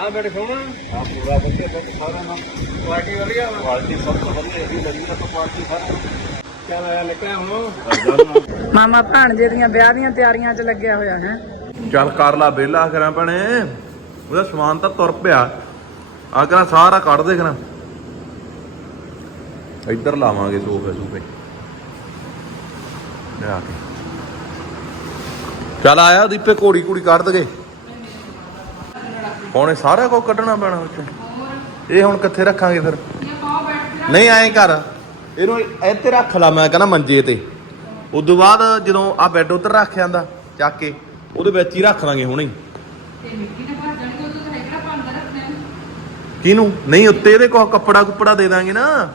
ਹਾਂ ਬੈਠ ਸੋਣਾ। ਆ ਪੂਰਾ ਵਧੀਆ ਬੈਠ ਸਾਰਿਆਂ ਨਾਲ ਕੁਆਲਿਟੀ ਵਧੀਆ ਵਾ। ਕੁਆਲਿਟੀ ਸਭ ਤੋਂ ਵਧੀਆ ਇਹਦੀ ਲੱਗੀ ਤਾਂ ਕੁਆਲਿਟੀ ਸਾਰਿਆਂ ਚੱਲ ਆਇਆ ਨਿਕਲਿਆ ਹੁਣ। ਮਾਮਾ ਭਾਣਜੇ ਦੀਆਂ ਵਿਆਹ ਦੀਆਂ ਤਿਆਰੀਆਂ 'ਚ ਲੱਗਿਆ ਹੋਇਆ ਹੈ। ਚੱਲ ਕਰ ਲਾ ਬੇਲਾ ਕਰਾਂ ਭਣੇ। ਉਹਦਾ ਸਮਾਨ ਤਾਂ ਤੁਰ ਪਿਆ। ਆ ਕਰਾਂ ਸਾਰਾ ਕੱਢ ਦੇ ਕਰਾਂ ਇੱਧਰ ਲਾਵਾਂਗੇ ਸੋਫੇ ਸੂਫੇ। ਲਿਆ ਕੇ। ਚੱਲ ਆਇਆ ਦੀਪੇ ਘੋੜੀ ਘੋੜੀ ਕੱਢ ਦਗੇ। ਹੁਣ ਇਹ ਸਾਰਾ ਕੁਝ ਕੱਢਣਾ ਪੈਣਾ ਵਿੱਚੋਂ ਇਹ ਹੁਣ ਕਿੱਥੇ ਰੱਖਾਂਗੇ ਫਿਰ? ਨਹੀਂ ਐਂ ਕਰ। ਇਹਨੂੰ ਇੱਥੇ ਰੱਖ ਲਾ ਮੈਂ ਕਹਿੰਦਾ ਮੰਜੇ ਤੇ। ਉਦੋਂ ਬਾਅਦ ਜਦੋਂ ਆ ਬੈੱਡ ਉੱਧਰ ਰੱਖ ਜਾਂਦਾ ਚੱਕ ਕੇ ਉਹਦੇ ਵਿੱਚ ਹੀ ਰੱਖ ਲਾਂਗੇ ਹੁਣੇ। ਕਿਹਨੂੰ? ਨਹੀਂ ਉੱਤੇ ਇਹਦੇ ਕੋਲ ਕੱਪੜਾ ਕੁੱਪੜਾ ਦੇ ਦਾਂਗੇ ਨਾ।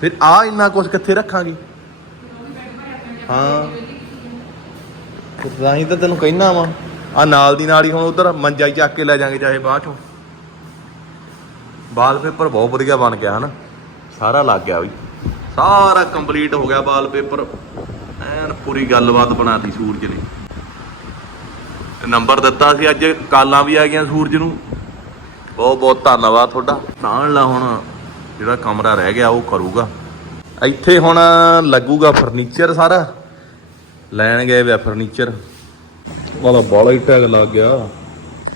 ਫਿਰ ਆ ਇੰਨਾ ਕੁਝ ਕਿੱਥੇ ਰੱਖਾਂਗੇ? ਹਾਂ। ਤਾਂ ਤੈਨੂੰ ਕਹਿਣਾ ਵਾ। ਆ ਨਾਲ ਦੀ ਨਾਲ ਹੀ ਹੁਣ ਉਧਰ ਮੰਜਾ ਹੀ ਚੱਕ ਕੇ ਲੈ ਜਾਾਂਗੇ ਚਾਹੇ ਬਾਅਦ ਚੋਂ। ਵਾਲਪੇਪਰ ਬਹੁਤ ਵਧੀਆ ਬਣ ਗਿਆ ਹਨਾ। ਸਾਰਾ ਲੱਗ ਗਿਆ ਵੀ ਸਾਰਾ ਕੰਪਲੀਟ ਹੋ ਗਿਆ ਵਾਲ ਪੇਪਰ। ਐਨ ਪੂਰੀ ਗੱਲਬਾਤ ਬਣਾਤੀ ਸੂਰਜ ਨੇ। ਨੰਬਰ ਦਿੱਤਾ ਸੀ ਅੱਜ, ਕਾਲਾਂ ਵੀ ਆ ਗਈਆਂ ਸੂਰਜ ਨੂੰ। ਬਹੁਤ ਬਹੁਤ ਧੰਨਵਾਦ ਤੁਹਾਡਾ। ਨਾਲ ਲਾ ਹੁਣ ਜਿਹੜਾ ਕਮਰਾ ਰਹਿ ਗਿਆ, ਉਹ ਕਰੂਗਾ। ਇੱਥੇ ਹੁਣ ਲੱਗੂਗਾ ਫਰਨੀਚਰ ਸਾਰਾ। ਲੈਣ ਗਏ ਵੇ ਫਰਨੀਚਰ ਵਾਲਾ ਬਾਲਾ ਹੀ ਟੈਗ ਲੱਗ ਗਿਆ।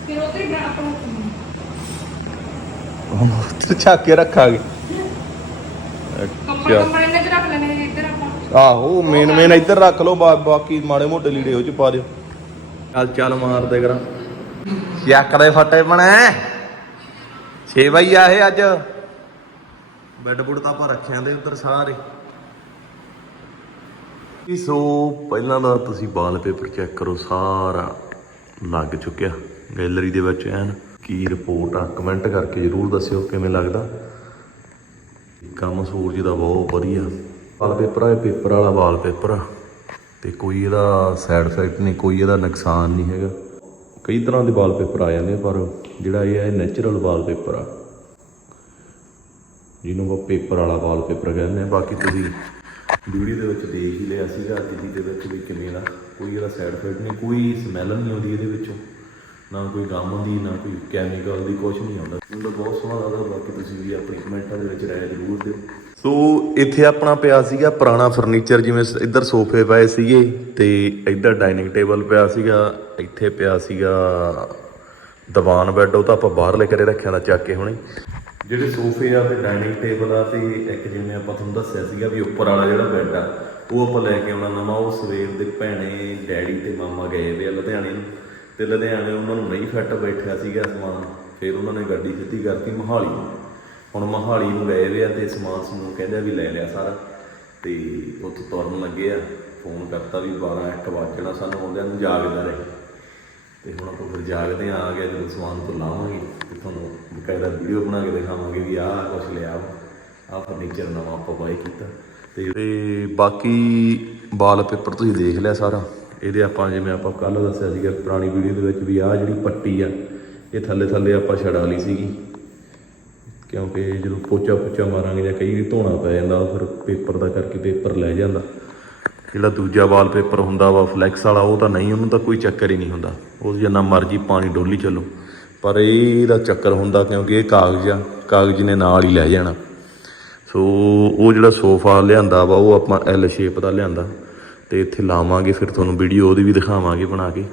ਫਿਰ ਉਹ ਤੇ ਆਪਣਾ ਹੁਣ ਉੱਥੇ ਚੱਕ ਕੇ ਰੱਖਾਂਗੇ। ਅੱਛਾ ਕੰਪੜੇ ਨੇ ਚ ਰੱਖ ਲੈਣੇ ਇੱਧਰ ਆਪਾਂ। ਆਹੋ ਮੇਨ ਮੇਨ ਇੱਧਰ ਰੱਖ ਲਓ ਬਾ- ਬਾਕੀ ਮਾੜੇ ਮੋਟੇ ਲੀੜੇ ਉਹ ਚ ਪਾ ਦਿਓ। ਚੱਲ ਚੱਲ ਮਾਰ ਦੇ ਕਰਾਂ। ਚੱਕ ਦੇ ਫੱਟੇ ਬਣੇ 6 ਵਜੇ ਆ ਇਹ ਅੱਜ। ਬੈੱਡ ਬੁੱਡ ਤਾਂ ਆਪਾਂ ਰੱਖਿਆਂ ਦੇ ਉੱਧਰ ਸਾਰੇ। ਸੋ ਪਹਿਲਾਂ ਦਾ ਤੁਸੀਂ ਵਾਲ ਪੇਪਰ ਚੈੱਕ ਕਰੋ, ਸਾਰਾ ਲੱਗ ਚੁੱਕਿਆ। ਗੈਲਰੀ ਦੇ ਵਿੱਚ ਐਨ ਕੀ ਰਿਪੋਰਟ ਆ, ਕਮੈਂਟ ਕਰਕੇ ਜਰੂਰ ਦੱਸਿਓ ਕਿਵੇਂ ਲੱਗਦਾ। ਕੰਮ ਸੂਰਜ ਦਾ ਬਹੁਤ ਵਧੀਆ। ਵਾਲ ਪੇਪਰ ਆ, ਇਹ ਪੇਪਰ ਵਾਲਾ ਵਾਲ ਪੇਪਰ ਆ। ਤੇ ਕੋਈ ਇਹਦਾ ਸਾਈਡ ਇਫੈਕਟ ਨਹੀਂ, ਕੋਈ ਇਹਦਾ ਨੁਕਸਾਨ ਨਹੀਂ ਹੈਗਾ। ਕਈ ਤਰ੍ਹਾਂ ਦੇ ਵਾਲ ਪੇਪਰ ਆ ਜਾਂਦੇ ਪਰ ਜਿਹੜਾ ਇਹ ਹੈ ਨੈਚੁਰਲ ਵਾਲਪੇਪਰ ਆ। ਜਿਹਨੂੰ ਉਹ ਪੇਪਰ ਵਾਲਾ ਵਾਲ ਵਾਲਪੇਪਰ ਕਹਿੰਦੇ ਆ। ਬਾਕੀ ਤੁਸੀਂ ਵੀਡੀਓ ਦੇ ਵਿੱਚ ਦੇਖ ਹੀ ਲਿਆ ਸੀਗਾ, ਦਿੱਲੀ ਦੇ ਵਿੱਚ ਵੀ ਕਿਵੇਂ ਦਾ, ਕੋਈ ਇਹਦਾ ਸਾਈਡ ਇਫੈਕਟ ਨਹੀਂ, ਕੋਈ ਸਮੈਲ ਨਹੀਂ ਆਉਂਦੀ ਇਹਦੇ ਵਿੱਚੋਂ। ਨਾ ਕੋਈ ਗਮ ਦੀ ਨਾ ਕੋਈ ਕੈਮੀਕਲ ਦੀ ਕੁਝ ਨਹੀਂ ਆਉਂਦਾ। ਮੈਨੂੰ ਬਹੁਤ ਸੋਹਣਾ ਲੱਗਦਾ, ਬਾਕੀ ਤੁਸੀਂ ਵੀ ਆਪਣੇ ਕਮੈਂਟਾਂ ਦੇ ਵਿੱਚ ਰਾਏ ਜ਼ਰੂਰ ਦਿਓ। ਸੋ, ਇੱਥੇ ਆਪਣਾ ਪਿਆ ਸੀਗਾ ਪੁਰਾਣਾ ਫਰਨੀਚਰ ਜਿਵੇਂ ਸ- ਇੱਧਰ ਸੋਫੇ ਪਏ ਸੀਗੇ ਤੇ ਇੱਧਰ ਡਾਈਨਿੰਗ ਟੇਬਲ ਪਿਆ ਸੀਗਾ, ਇੱਥੇ ਪਿਆ ਸੀਗਾ ਦੀਵਾਨ ਬੈੱਡ ਉਹ ਤਾਂ ਆਪਾਂ ਬਾਹਰਲੇ ਕਰੇ ਰੱਖਿਆ ਦਾ ਚੱਕ ਕੇ ਹੁਣੇ। ਜਿਹੜੇ ਸੋਫੇ ਆ ਤੇ ਡਾਈਨਿੰਗ ਟੇਬਲ ਆ ਤੇ ਇੱਕ ਜਿਵੇਂ ਆਪਾਂ ਤੁਹਾਨੂੰ ਦੱਸਿਆ ਸੀਗਾ ਵੀ ਉੱਪਰ ਵਾਲਾ ਜਿਹੜਾ ਬੈੱਡ ਆ, ਉਹ ਆਪਾਂ ਲੈ ਕੇ ਆਉਣਾ ਨਵਾਂ, ਉਹ ਸਵੇਰ ਦੇ ਭੈਣੇ, ਡੈਡੀ ਤੇ ਮਾਮਾ ਗਏ ਵੇ ਆ ਲੁਧਿਆਣੇ ਨੂੰ। ਤੇ ਲੁਧਿਆਣੇ ਉਹਨਾਂ ਨੂੰ ਨਹੀਂ ਫਿੱਟ ਬੈਠਿਆ ਸੀਗਾ ਸਮਾਨ, ਫਿਰ ਉਹਨਾਂ ਨੇ ਗੱਡੀ ਸਿੱਧੀ ਕਰਤੀ ਮੋਹਾਲੀ ਨੂੰ। ਹੁਣ ਮੋਹਾਲੀ ਨੂੰ ਗਏ ਵੇ ਆ ਤੇ ਸਮਾਨ ਸਮੂਹ ਕਹਿੰਦੇ ਵੀ ਲੈ ਲਿਆ ਸਾਰਾ। ਤੇ ਉੱਥੋਂ ਤੁਰਨ ਲੱਗੇ ਆ, ਫੋਨ ਕਰਤਾ ਵੀ 12 1 ਵਜਣਾ ਸਾਨੂੰ, ਆਉਂਦਿਆਂ ਨੂੰ ਜਾਗਦਾ ਰਹੇ। ਤੇ ਹੁਣ ਆਪਾਂ ਫਿਰ ਜਾਗਦੇ ਆ ਆ ਗਿਆ ਜਦੋਂ ਸਮਾਨ ਤੋਂ ਲਾਵਾਂਗੇ, ਤੇ ਤੁਹਾਨੂੰ ਬਕਾਇਦਾ ਵੀਡੀਓ ਬਣਾ ਕੇ ਦਿਖਾਵਾਂਗੇ ਵੀ ਆਹ ਕੁਝ ਲਿਆ ਆਹ ਫਰਨੀਚਰ ਨਵਾਂ ਆਪਾਂ ਬਾਈ ਕੀਤਾ। ਤੇ ਤੇ ਬਾਕੀ ਵਾਲਪੇਪਰ ਤੁਸੀਂ ਦੇਖ ਲਿਆ ਸਾਰਾ। ਇਹਦੇ ਆਪਾਂ ਜਿਵੇਂ ਆਪਾਂ ਕੱਲ ਦੱਸਿਆ ਸੀਗਾ ਪੁਰਾਣੀ ਵੀਡੀਓ ਦੇ ਵਿੱਚ ਵੀ ਆਹ ਜਿਹੜੀ ਪੱਟੀ ਆ, ਇਹ ਥੱਲੇ ਥੱਲੇ ਆਪਾਂ ਛਡਾ ਲਈ ਸੀਗੀ। ਕਿਉਂਕਿ ਜਦੋਂ ਪੋਚਾ ਪੋਚਾ ਮਾਰਾਂਗੇ ਜਾਂ ਕਈ ਵਾਰੀ ਧੋਣਾ ਪੈ ਜਾਂਦਾ ਫਿਰ ਪੇਪਰ ਦਾ ਕਰਕੇ ਪੇਪਰ ਲੈ ਜਾਂਦਾ। ਜਿਹੜਾ ਦੂਜਾ ਵਾਲ ਪੇਪਰ ਹੁੰਦਾ ਵਾ ਫਲੈਕਸ ਵਾਲਾ, ਉਹ ਤਾਂ ਨਹੀਂ, ਉਹਨੂੰ ਤਾਂ ਕੋਈ ਚੱਕਰ ਹੀ ਨਹੀਂ ਹੁੰਦਾ। ਉਹ ਜਿੰਨਾ ਮਰਜ਼ੀ ਪਾਣੀ ਡੋਲੀ ਚੱਲੋ। ਪਰ ਇਹਦਾ ਚੱਕਰ ਹੁੰਦਾ ਕਿਉਂਕਿ ਇਹ ਕਾਗਜ਼ ਆ, ਕਾਗਜ਼ ਨੇ ਨਾਲ ਹੀ ਲੈ ਜਾਣਾ। ਸੋ ਉਹ ਜਿਹੜਾ ਸੋਫਾ ਲਿਆਂਦਾ ਵਾ, ਉਹ ਆਪਾਂ ਐਲ ਸ਼ੇਪ ਦਾ ਲਿਆਂਦਾ। ਤੇ ਇੱਥੇ ਲਾਵਾਂਗੇ, ਫਿਰ ਤੁਹਾਨੂੰ ਵੀਡੀਓ ਉਹਦੀ ਵੀ ਦਿਖਾਵਾਂਗੇ ਬਣਾ ਕੇ।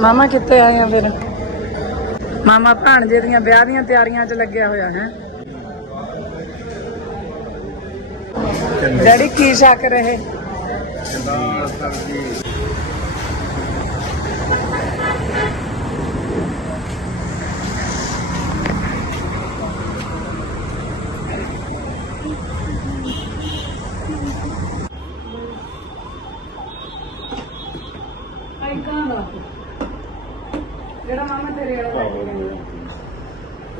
ਮਾਮਾ ਕਿੱਥੇ ਆਏ ਆ ਫਿਰ? ਮਾਮਾ ਭਾਣਜੇ ਦੀਆਂ ਵਿਆਹ ਦੀਆਂ ਤਿਆਰੀਆਂ 'ਚ ਲੱਗਿਆ ਹੋਇਆ ਹੈ। ਡੈਡੀ ਕੀ ਸ਼ੱਕ ਰਹੇ ਜਿਹੜਾ ਮਾਮਾ ਤੇਰੇ ਵਾਲਾ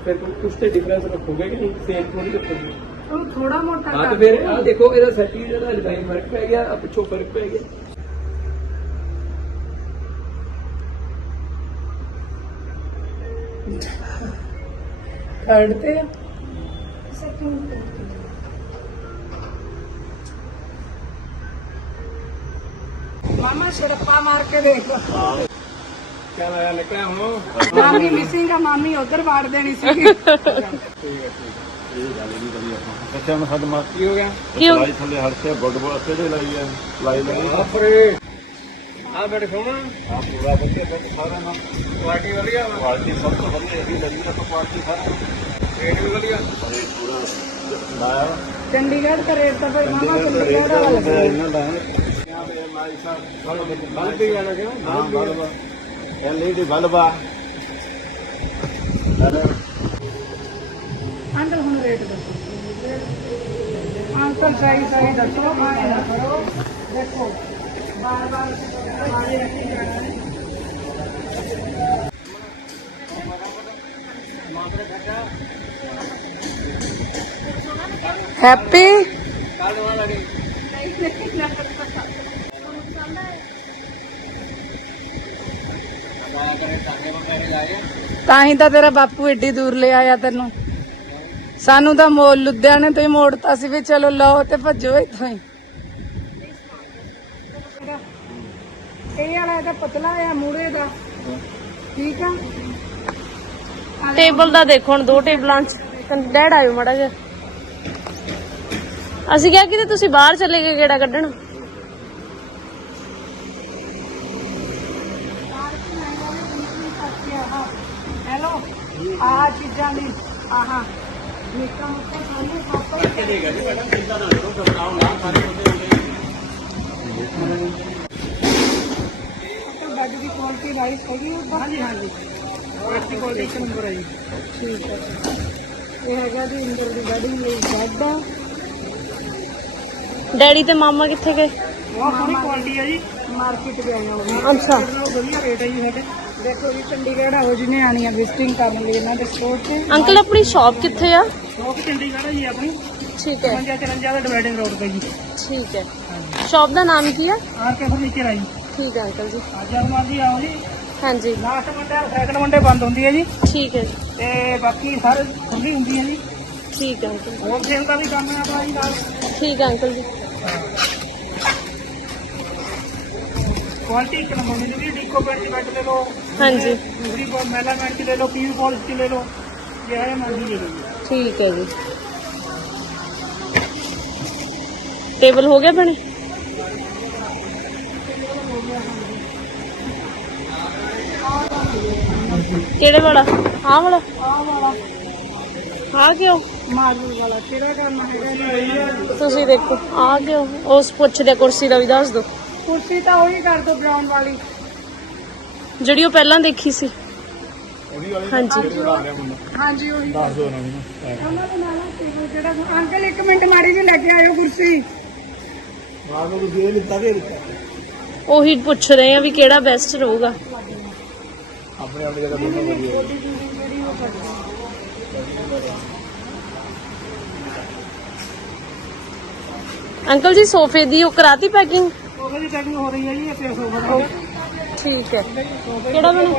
ਫਿਰ ਕੁਝ ਤੇ ਡਿਫਰੈਂਸ ਰੱਖੋਗੇ ਕਿ ਨਹੀਂ ਸੇਮ ਥੋੜੀ ਰੱਖੋਗੇ ਉਹ ਥੋੜਾ ਮੋਟਾ ਹਾਂ ਤੇ ਕਰ ਫਿਰ ਆ ਦੇਖੋ ਇਹਦਾ ਸਰਟੀਫਿਕੇਟ ਦਾ ਡਿਜ਼ਾਈਨ ਫ਼ਰਕ ਪੈ ਗਿਆ ਆ ਪਿੱਛੋਂ ਫ਼ਰਕ ਪੈ ਗਿਆ ਥਰਡ ਤੇ ਆ। ਮਾਮਾ ਛੜੱਪਾ ਮਾਰ ਕੇ ਦੇਖ। ਕਿਆ ਨਿਕਲਿਆ ਹੁਣ? ਮਾਮੀ ਮਿਸਿੰਗ ਆ ਮਾਮੀ ਉਧਰ ਵਾੜ ਦੇਣੀ ਸੀਗੀ। ਇਹ ਗੱਲ ਨਹੀਂ ਕਰੀ ਆਪਾਂ। ਬੱਚਿਆਂ ਨੂੰ ਸਾਡੇ ਮਾਰ ਕੀ ਹੋ ਗਿਆ? ਕਿਉਂ ਲਾਈ ਥੱਲੇ ਹੜਸੇ ਗੁੱਡ ਬੋਲ ਕਿਹੜੇ ਲਾਈ ਹੈ ਲਾਈ ਲਾਈ ਆਪਰੇ ਆ ਬੈਠ ਸੋਣਾ। ਆ ਪੂਰਾ ਵਧੀਆ ਬੈਠ ਸਾਰਾ ਨਾ ਕੁਆਲਿਟੀ ਵਧੀਆ ਵਾ। ਕੁਆਲਿਟੀ ਸਭ ਤੋਂ ਵਧੀਆ ਇਹਦੀ ਲੱਗੀ ਆ ਤਾਂ ਕੁਆਲਿਟੀ ਸਾਰਾ ਰੇਟ ਵੀ ਵਧੀਆ। ਇਹ ਪੂਰਾ ਲਾਇਆ ਚੰਡੀਗੜ੍ਹ ਦਾ ਰੇਟ ਤਾਂ ਭਾਈ ਮਾਮਾ ਚੰਡੀਗੜ੍ਹ ਦਾ ਲੱਗਦਾ ਇਹਨਾਂ ਦਾ ਯਾਰ ਇਹ ਮਾਈ ਸਾਹਿਬ ਬਲਬ ਬਲਬ ਹੀ ਆਣਾ ਕਿਉਂ? ਬਲਬ ਐਲਈਡੀ ਬਲਬ ਆ। ਅੰਦਰ ਹੁਣ ਰੇਟ ਦੱਸੋ। ਅੰਕਲ ਸਾਈ ਸਾਈ ਦੱਸੋ ਆਏ ਨਾ ਕਰੋ। ਦੇਖੋ। ਹੈਪੀ ਤਾਂ ਹੀ ਤਾਂ ਤੇਰਾ ਬਾਪੂ ਏਡੀ ਦੂਰ ਲੈ ਆਇਆ ਤੈਨੂੰ। ਸਾਨੂੰ ਤਾਂ ਮੋਲ ਲੁਧਿਆਣੇ ਤੋਂ ਹੀ ਮੋੜਤਾ ਸੀ ਵੀ ਚਲੋ ਲਓ ਤੇ ਭੱਜੋ ਇੱਥੋਂ ਹੀ। ਇਹ ਵਾਲਾ ਇਹਦਾ ਪਤਲਾ ਆ ਮੂੜੇ ਦਾ। ਠੀਕ ਆ? ਟੇਬਲ ਦਾ ਦੇਖੋ ਹੁਣ ਦੋ ਟੇਬਲਾਂ 'ਚ। ਡੈਡ ਆਇਓ ਮੜਾ ਜਿਹਾ। ਅਸੀਂ ਕਿਹਾ ਕਿ ਤੁਸੀਂ ਬਾਹਰ ਚਲੇ ਗਏ ਗੇੜਾ ਕੱਢਣ। ਹੈਲੋ ਆਹ। ਚੀਜ਼ਾਂ ਦੀ ਆਹਾ। ਨਿੱਕਾ ਮੁੱਕਾ ਸਾਨੂੰ ਖਾਪਰ ਬੈੱਡ ਦੀ ਕੁਆਲਿਟੀ ਰਾਈਸ ਹੈਗੀ ਹਾਂਜੀ ਹਾਂਜੀ। ਕੁਆਲਿਟੀ ਕੁਆਲਿਟੀ ਇੱਕ ਨੰਬਰ ਹੈ ਜੀ। ਠੀਕ ਹੈ ਇਹ ਹੈਗਾ ਜੀ ਇੰਦਰ ਦੀ ਵੈਡਿੰਗ ਲਈ ਬੈੱਡ ਆ। ਡੈਡੀ ਤੇ ਮਾਮਾ ਕਿੱਥੇ ਗਏ? ਬਹੁਤ ਸੋਹਣੀ ਕੁਆਲਿਟੀ ਹੈ ਜੀ। ਮਾਰਕੀਟ ਗਏ ਆ ਉਹ ਅੱਛਾ। ਬਹੁਤ ਵਧੀਆ ਰੇਟ ਹੈ ਜੀ ਸਾਡੇ। ਦੇਖੋ ਜੀ ਚੰਡੀਗੜ੍ਹ ਆਓ ਜਿਹਨੇ ਆਣੀ ਆ ਵਿਜ਼ਿਟਿੰਗ ਕਰਨ ਲਈ ਇਹਨਾਂ ਦੇ ਸਟੋਰ ਤੇ। ਅੰਕਲ ਆਪਣੀ ਸ਼ਾਪ ਕਿੱਥੇ ਆ? ਸ਼ੌਪ ਚੰਡੀਗੜ੍ਹ ਹੈ ਜੀ ਆਪਣੀ। ਠੀਕ ਹੈ। 55 54 ਦਾ ਡਿਵਾਈਡਿੰਗ ਰੋਡ ਤੇ ਜੀ। ਠੀਕ ਹੈ। ਸ਼ਾਪ ਦਾ ਨਾਮ ਕੀ ਆ? ਆਰ ਕੇ ਫਰਨੀਚਰ ਆ ਜੀ। ਠੀਕ ਹੈ ਅੰਕਲ ਜੀ। ਅੱਜ ਮਰਜ਼ੀ ਆਓ ਜੀ। ਹਾਂਜੀ। ਲਾਸਟ ਮੰਡੇ ਸੈਕਿੰਡ ਮੰਡੇ ਬੰਦ ਹੁੰਦੀ ਹੈ ਜੀ। ਠੀਕ ਹੈ ਤੇ ਬਾਕੀ ਸਾਰੇ ਖੁੱਲੀ ਹੁੰਦੀ ਹੈ ਜੀ। ਠੀਕ ਹੈ ਅੰਕਲ ਹੋਲਸੇਲ ਦਾ ਵੀ ਕੰਮ ਹੈ ਆਪਣਾ ਜੀ ਨਾਲ? ਠੀਕ ਹੈ ਅੰਕਲ ਜੀ। ਕੁਆਲਿਟੀ ਇੱਕ ਨੰਬਰ ਦੀ ਜੀ ਡੀਕੋ ਬੈਂਚ ਬੈੱਡ ਲੈ ਲਓ। ਹਾਂਜੀ। ਦੂਸਰੀ ਕੋ ਮੈਲਾ ਬੈਂਚ ਲੈ ਲਓ ਪੀਵੀ ਪਾਲਿਸ਼ ਚ ਲੈ ਲਓ। ਜਿਹੜਾ ਮਰਜ਼ੀ ਲੈ ਲਓ ਜੀ ਠੀਕ ਹੈ ਜੀ। ਟੇਬਲ ਹੋ ਗਿਆ ਬਣੇ ਕਿਹੜੇ ਵਾਲਾ? ਆਹ ਵਾਲਾ? ਆਹ ਵਾਲਾ ਆ ਕਿਉਂ ਮਾਰਬਲ ਵਾਲਾ ਕਿਹੜਾ ਕਰਨਾ ਹੈਗਾ? ਤੁਸੀਂ ਦੇਖੋ ਆ ਕਿਉਂ ਉਸ ਪੁੱਛਦੇ ਕੁਰਸੀ ਦਾ ਵੀ ਦੱਸ ਦਿਓ ਕੁਰਸੀ ਤਾਂ ਉਹੀ ਕਰ ਦੋ ਬ੍ਰਾਊਨ ਵਾਲੀ। ਜਿਹੜੀ ਉਹ ਪਹਿਲਾਂ ਦੇਖੀ ਸੀ। ਹਾਂਜੀ। ਹਾਂਜੀ ਉਹੀ। ਦੱਸ ਦੋ ਉਹਨਾਂ ਨੂੰ। ਉਹਨਾਂ ਦੇ ਨਾਲ ਟੇਬਲ ਜਿਹੜਾ ਅੰਕਲ ਇੱਕ ਮਿੰਟ ਮਾੜੀ ਜੀ ਲੈ ਕੇ ਆਇਓ ਕੁਰਸੀ। ਉਹੀ ਪੁੱਛ ਰਹੇ ਆ ਵੀ ਕਿਹੜਾ ਬੈਸਟ ਰਹੂਗਾ। ਆਪਣੀ ਆਪਣੀ ਜਗ੍ਹਾ ਦੋਨੋਂ ਵਧੀਆ ਅੰਕਲ ਜੀ ਸੋਫੇ ਦੀ ਉਹ ਕਰਾਤੀ ਪੈਕਿੰਗ? ਸੋਫੇ ਦੀ ਪੈਕਿੰਗ ਹੋ ਰਹੀ ਹੈ ਜੀ ਇੱਥੇ ਸੋਫਾ ਦਾ। ਠੀਕ ਹੈ। ਕਿਹੜਾ ਬਣੂ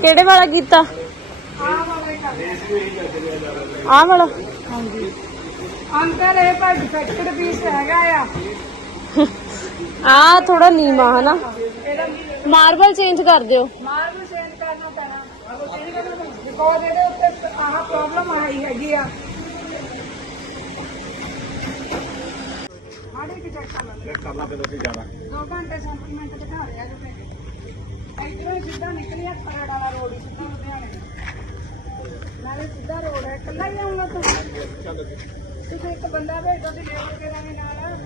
ਕਿਹੜੇ ਵਾਲਾ ਕੀਤਾ? ਆਹ ਵਾਲਾ ਹਾਂਜੀ। ਅੰਕਲ ਇਹ ਭਾਈ ਡਿਫੈਕਟਡ ਪੀਸ ਹੈਗਾ ਆ। ਆ ਥੋੜਾ ਨੀਮਾ ਹਨਾ? ਮਾਰਬਲ ਚੇਂਜ ਕਰ ਦਿਓ। ਮਾਰਬਲ ਚੇਂਜ ਕਰਨਾ ਪੈਣਾ। ਬਿਕੋਜ਼ ਇਹਦੇ ਉੱਤੇ ਆਹ ਪ੍ਰੋਬਲਮ ਆਈ ਹੈਗੀ ਆ। ਹਾੜੇ ਕਿ ਚੈੱਕ ਕਰਨਾ ਪੈਣਾ ਕਿ। ਜ਼ਿਆਦਾ 2 ਘੰਟੇ ਸੈਂਪਲਮੈਂਟ ਦਿਖਾ ਰਿਹਾ ਜੋ ਇਧਰੋਂ ਸਿੱਧਾ ਨਿਕਲਿਆ ਖਰੜ ਵਾਲਾ ਰੋਡ ਸਿੱਧਾ ਲੁਧਿਆਣੇ ਨਾਲੇ ਸਿੱਧਾ ਰੋਡ ਹੈ ਕੱਲਾ ਹੀ ਆਉਂਗਾ ਤੂੰ। ਤੁਸੀਂ ਇੱਕ ਬੰਦਾ ਭੇਜੋ ਤੇ ਲੈ ਕੇ ਨਾਲ।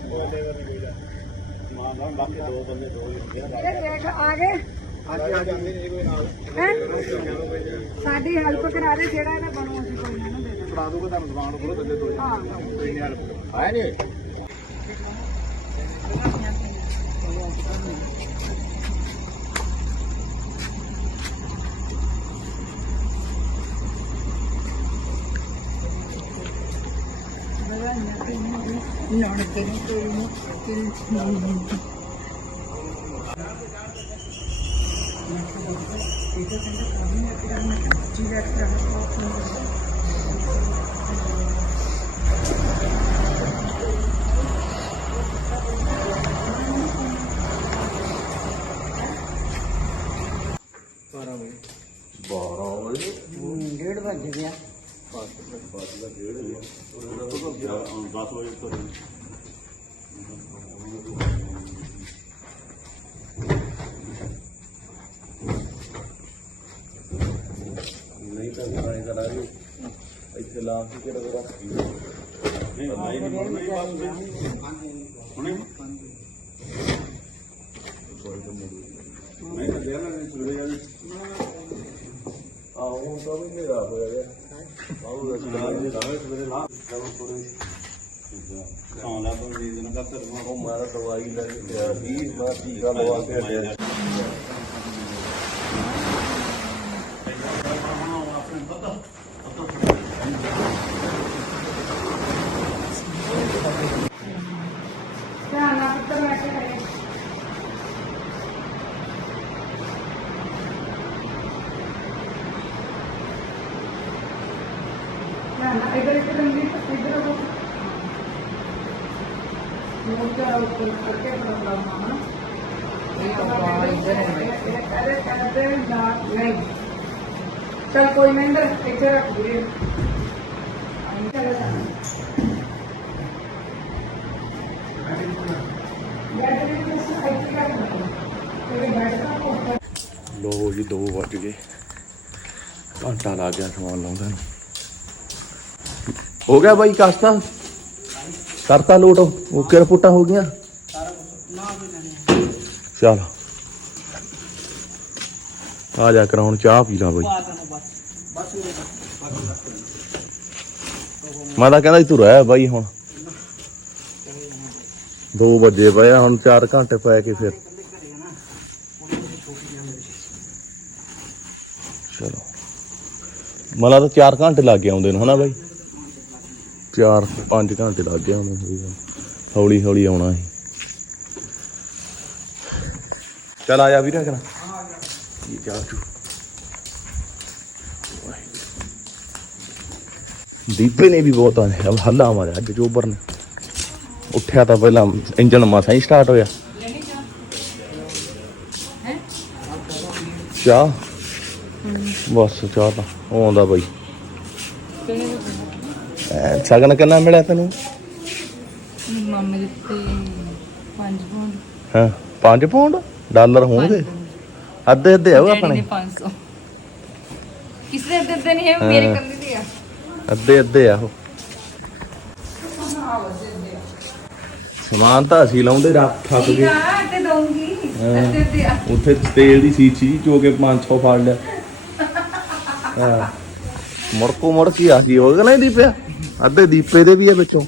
ਸਾਡੀ ਹੈਲਪ ਕਰਾ ਦੇ ਜਿਹੜਾ ਇਹਦਾ ਬਣੂ ਅਸੀਂ ਕੋਈ ਨਾ ਦੇ ਫੜਾ ਦੂਗਾ ਤੁਹਾਨੂੰ ਦੁਕਾਨ ਉੱਪਰੋਂ ਥੱਲੇ ਦੋ ਹਾਂ। ਇੰਨੀ ਹੈਲਪ ਆਇਆ ਨਹੀਂ No, no, no, no, no. ਨਹੀਂ ਤਾਂ ਦਾ ਲਾ ਰਹੀ ਇੱਥੇ ਲਾ ਕੇ ਕਿਹੜਾ ਦਾ ਨਹੀਂ ਲਾਈ ਨਹੀਂ ਮੁੜਨੀ ਬਸ ਹੁਣੇ? ਮੈਂ ਤਾਂ ਦੇਣਾ ਨਹੀਂ ਸੁਣੇ ਜਾਂਦੀ ਆਹ ਹੁਣ ਤਾਂ ਵੀ ਮੇਰਾ ਹੋਇਆ ਗਿਆ। ਆਉ ਰਸ ਲਾ ਦੇ ਲਾਵੇ ਸਵੇਰੇ ਲਾ। ਚਲੋ ਥੋੜੇ ਸੌਂ ਲਾ ਤੋਂ ਨੀਂਦ ਨਾ ਕਰ ਤੇ ਉਹ ਮਾਰਾ ਦਵਾਈ ਲੈ ਕੇ ਗਿਆ ਸੀ ਮੈਂ ਟੀਕਾ ਲਵਾ ਕੇ ਹਟਿਆ ਧਿਆਨ ਨਾਲ ਪੁੱਤਰ ਮੈਂ ਕਿਹਾ ਧਿਆਨ ਨਾਲ ਇਧਰ ਇਧਰ ਰੰਗੀ ਇਧਰ ਉਹ ਮੋਟਾ ਉੱਪਰ ਕਰਕੇ ਬਣਾ ਮਾਮਾ ਇਹ ਤਾਂ ਇਧਰ ਹੈ ਅਰੇ ਕਰਦੇ ਨਾ ਨਹੀਂ ਦੇ ਆਈ ਚਲੇ ਜਾਣਾ ਬੈਠ ਕੇ ਤੁਸੀਂ ਇੱਥੇ ਰੱਖ ਤੇਰੇ ਬੈਠ ਦਾ ਕੋਲ ਲੋ ਜੀ 2 ਵੱਜ ਗਏ। ਘੰਟਾ ਲੱਗ ਗਿਆ ਸਮਾਨ ਲਾਉਂਦਾ ਨੂੰ। ਹੋ ਗਿਆ ਬਾਈ ਕਸਤਾ? ਕਰਤਾ ਲੋਟ ਓਕੇ ਰਿਪੋਰਟਾਂ ਹੋ ਗਈਆਂ? ਚਲ। ਆ ਜਾ ਕਰਾਉਣ ਚਾਹ ਪੀ ਲਾ ਬਾਈ। ਮੈਂ ਤਾਂ ਕਹਿੰਦਾ ਤੂੰ ਰਹਿ ਬਾਈ ਹੁਣ। 2 ਵਜੇ ਪਏ ਆ, ਹੁਣ 4 ਘੰਟੇ ਪੈ ਕੇ ਫਿਰ। ਚਲੋ। ਮਲਾ ਤਾਂ 4 ਘੰਟੇ ਲੱਗ ਗਏ ਆਉਂਦੇ ਨੂੰ ਹਨਾ ਬਾਈ? 4 5 ਘੰਟੇ ਲੱਗ ਗਏ ਨੂੰ ਹੌਲੀ ਹੌਲੀ ਆਉਣਾ ਸੀ। ਚਲ ਆ ਜਾ ਵੀਰੇ ਕਰਾ ਇਹ ਚਾਹ ਚੂ ਦੀਪੇ ਨੇ ਵੀ ਬਹੁਤ ਆ ਹੱਲਾ ਮਾਰਿਆ ਅੱਜ ਜੋਬਰ ਨੇ। ਉੱਠਿਆ ਤਾਂ ਪਹਿਲਾਂ ਇੰਜਨ ਮਸਾਂ ਹੀ ਸਟਾਰਟ ਹੋਇਆ। ਚਾਹ? ਬਸ ਚਾਹ ਤਾਂ ਉਹ ਆਉਂਦਾ ਬਾਈ। ਸਗਨ ਕਿੰਨਾ ਮਿਲਿਆ ਤੈਨੂੰ? ਮੰਮੀ ਦਿੱਤੇ 5 ਪੌਂਡ। ਹਾਂ 5 ਪਾਉਂਡ ਡਾਲਰ ਹੋਣਗੇ? ਅੱਧੇ ਅੱਧੇ ਆਉ ਆਪਣੇ? 500 ਕਿਸ ਦੇ ਦਿੱਤੇ ਨਹੀਂ ਹੈ ਮੇਰੇ ਕੰਨੀ ਤੇ ਆ। ਅੱਧੇ ਅੱਧੇ ਆ ਉਹ। ਸਮਾਨ ਤਾਂ ਅਸੀਂ ਲਾਉਂਦੇ ਰੱਖ ਥੱਕ ਗਏ। ਤੇ ਦਊਂਗੀ। ਆ। ਉੱਥੇ ਤੇਲ ਦੀ ਸੀਚੀ ਚੋ ਕੇ 500 ਫੜ ਲਿਆ। ਹਾਂ। ਮੁੜਕੋ ਮੁੜ ਕੀ ਆ ਕੀ ਹੋ ਗਿਆ ਨਾ ਦੀਪਿਆ ਅੱਧੇ ਦੀਪੇ ਦੇ ਵੀ ਆ ਵਿੱਚੋਂ।